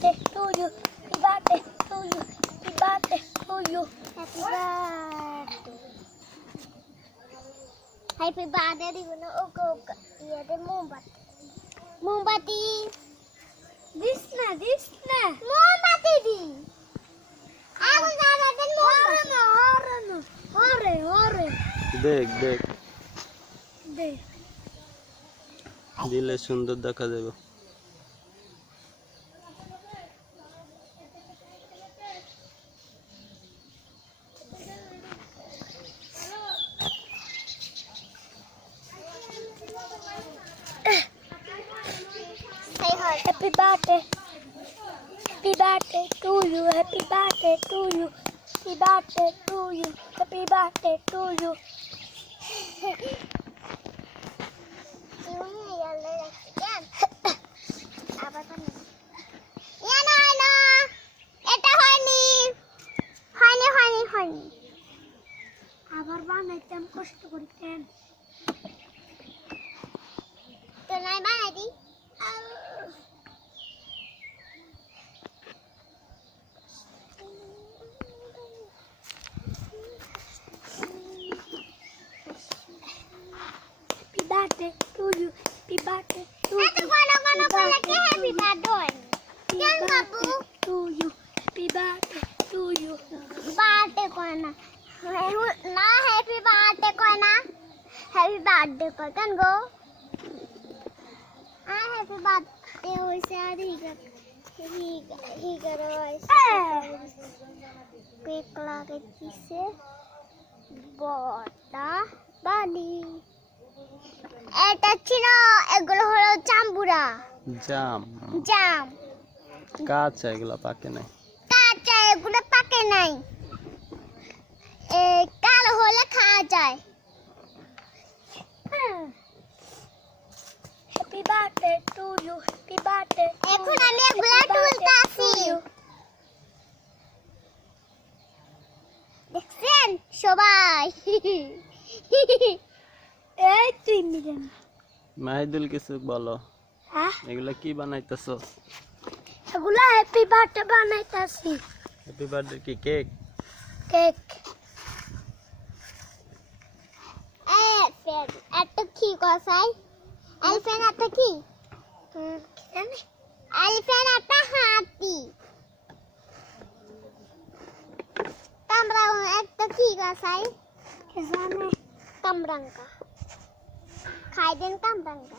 birthday to you. Happy birthday to you. Happy birthday to you. Happy birthday. Happy birthday দিব না ওকে ওকে ইয়াতে মোমবাতি মোমবাতি দিস না দিস না মোমবাতি দি আগুন জ্বালাতে মোমবাতি না হরে না হরে হরে দেখ দেখ দে দিলে সুন্দর দেখা যাবে Happy birthday. Happy birthday to you. Happy birthday to you. Happy birthday to you. Happy birthday to you. আবার বানাই। ইয়া না, হয় না। এটা হয়নি। হয়নি, হয়নি, হয়নি। আবার বানাইতাম কষ্ট করিতেন তো নাই বানাই দি Happy birthday to you. Happy birthday to you. Happy birthday কেন বাবু to you. Happy birthday to you. Birthday করে না না হ্যাপি বার্থডে করে না হ্যাপি বার্থডে করে কেন গো আর হ্যাপি বার্থডে হইছে আর হিগার হিগার হইছে কেক লাগে দিছে বড়া বালি এটা ছিল এগুলো হলো জাম্বুরা। জাম জাম। কাঁচা এগুলা পাকে নাই। কাঁচা এগুলো পাকে নাই। এ কালো হলে খাওয়া যায়। Happy birthday to you happy birthday এখন আমি এগুলা তুলতাছি দেখছেন? সবাই। এই তুই মিলেন মাহিদুল কিছু বলো। হ্যাঁ? এগুলা কি বানাইতেছো? এগুলা হ্যাপি বার্থডে বানাইতাছি। হ্যাপি বার্থডে কি কেক কেক এলিফ্যান্ট একটা কি কসাই? এলিফ্যান্ট একটা কি? এলিফ্যান্ট একটা হাতি। কামরা একটা কি কসাই? জানে? কামরাঙ্কা খাই দেন কামরাঙ্কা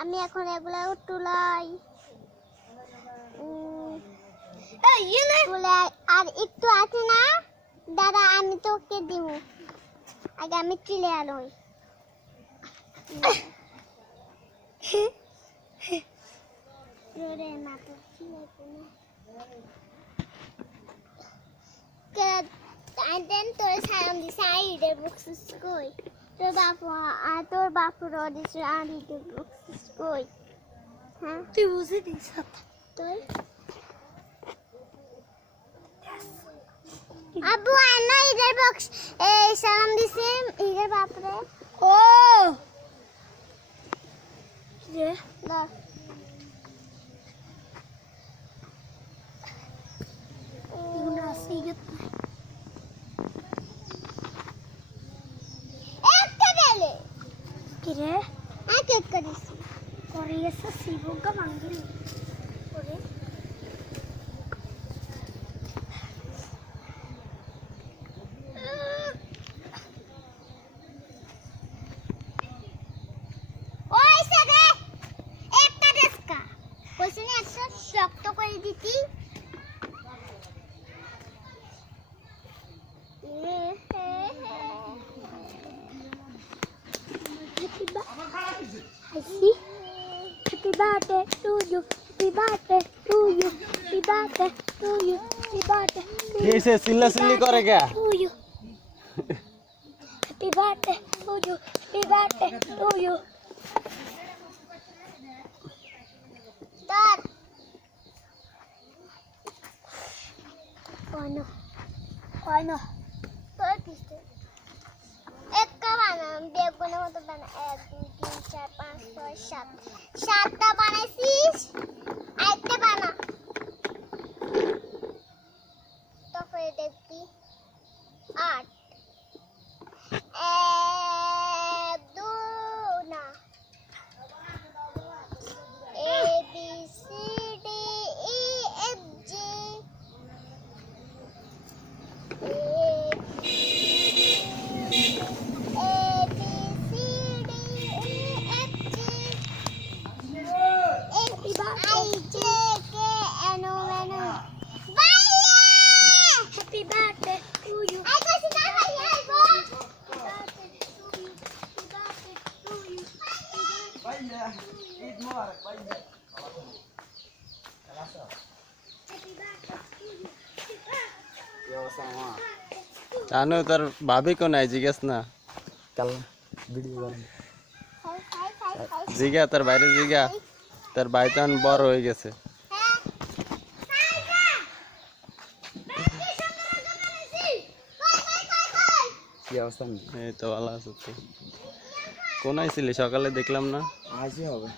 আমি এখন এগুলা তুলাই তুলে আর একটু আছে না দাদা আমি তোকে দিব আগে আমি চিলে আলোই। তোর সালাম দিছে ঈদের বক্সিস কই? তোর বাপু আর তোর বাপুর দিছে আর ঈদের বক্সিস কই হ্যাঁ তুই বুঝে দিস তুই আব্বু আনো ঈদের বক্স এই সালাম দিছে ঈদের বাপরে কি রে এক এক করিস করে এসে শিবকা মাঙ্গিল birthday to you. Happy birthday to you. Happy birthday to you. Happy birthday to কি you. হয়েছে চিল্লা চিল্লি করে কে To you. Happy birthday to you. Happy birthday to you. Start. Oh no. Oh no. তোর একটা বেগুনের এক তিন চার পাঁচ ছয় সাত। সাতটা বানাইছিস? You. Happy birthday to you. জানো তোর ভাবি কোন আই জিজ্ঞেস না কাল ভিডিও করেন Hi, hi, hi, hi. জিগা তোর বাইরে জিগা তোর ভাই তো এখন বড় হয়ে গেছে কি অবস্থা নেই এই তো ভালো আছে কোন আইছিলি? সকালে দেখলাম না। আজই হবে।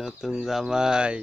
নতুন জামাই।